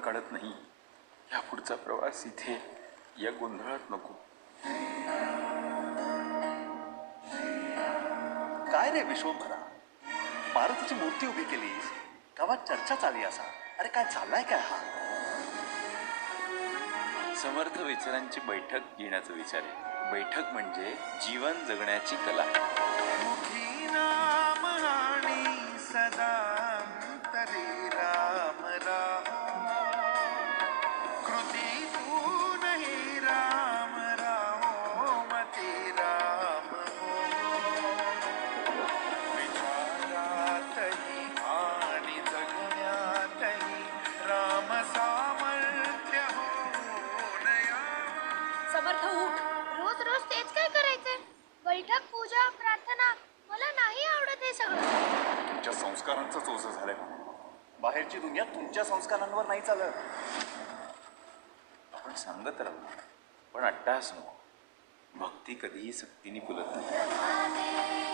काढत नाही. या पुढचा प्रवास इथे या गोंधळात नको. काय रे विश्वंभरा, मारुतीची मूर्ती उभी केलीस, गावात चर्चा चालली असा. अरे काय चाललाय काय हा? समर्थ विचारांची बैठक घेण्याचा विचार आहे. बैठक म्हणजे जीवन जगण्याची कला. मुखी नाम आणि सदा अंतरी राम राहो, कृतीतूनही राम राहो, मती राम हो, विचारातही आणि जगण्यातही राम सामर्थ्य होऊन यावं. समर्थ उठ. रोज रोज तेच काय करायचंय? बैठक, पूजा, प्रार्थना, मला नाही आवडत हे सगळं. तुमच्या संस्कारांचंच ओझं झालंय. बाहेरची दुनिया तुमच्या संस्कारांवर नाही चालत. आपण सांगत राहू पण अट्टाहास नको. भक्ती कधीही सक्तीने फुलत नाही.